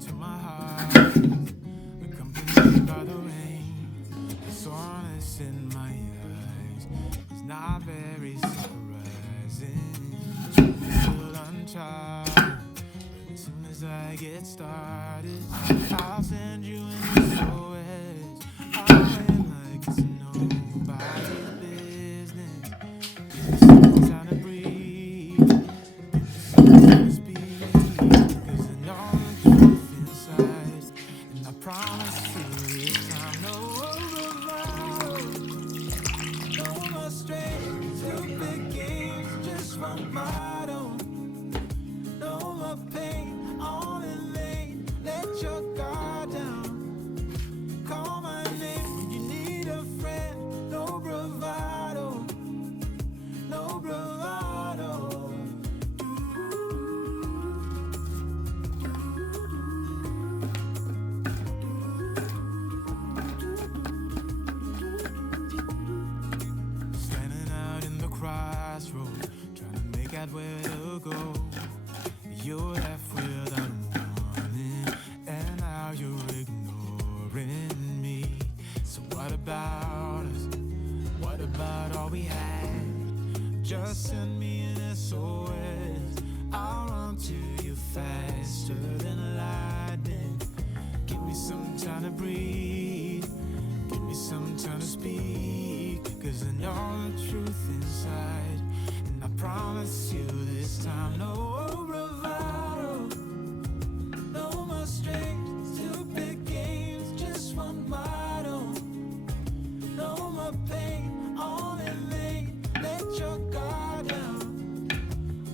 to my heart, accompanied by the rain. The soreness in my eyes is not very surprising. Still uncharted, but as soon as I get started, I'll send you an SOS. I'll act like it's nobody's business. Give me some time to breathe, give me some time to speak, 'cause I know the truth inside, and I promise you this time, no bravado, no more straight, stupid games, just want my own. No more pain, on in lane, let your guard down. Call my name when you need a friend, no bravado, no bravado. Standing out in the crossroads, trying to make out where to go. You left without warning, and now you're ignoring me. So what about us? What about all we had? Just send me an SOS. I'll run to you faster than lightning. Give me some time to breathe, give me some time to speak, 'cause I know the truth inside, and I promise you this time, no bravado, no more strings, stupid games, just one my own. No more pain, on in lane, let your guard down.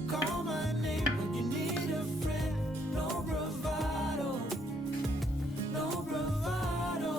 Call my name when you need a friend, no bravado, no bravado.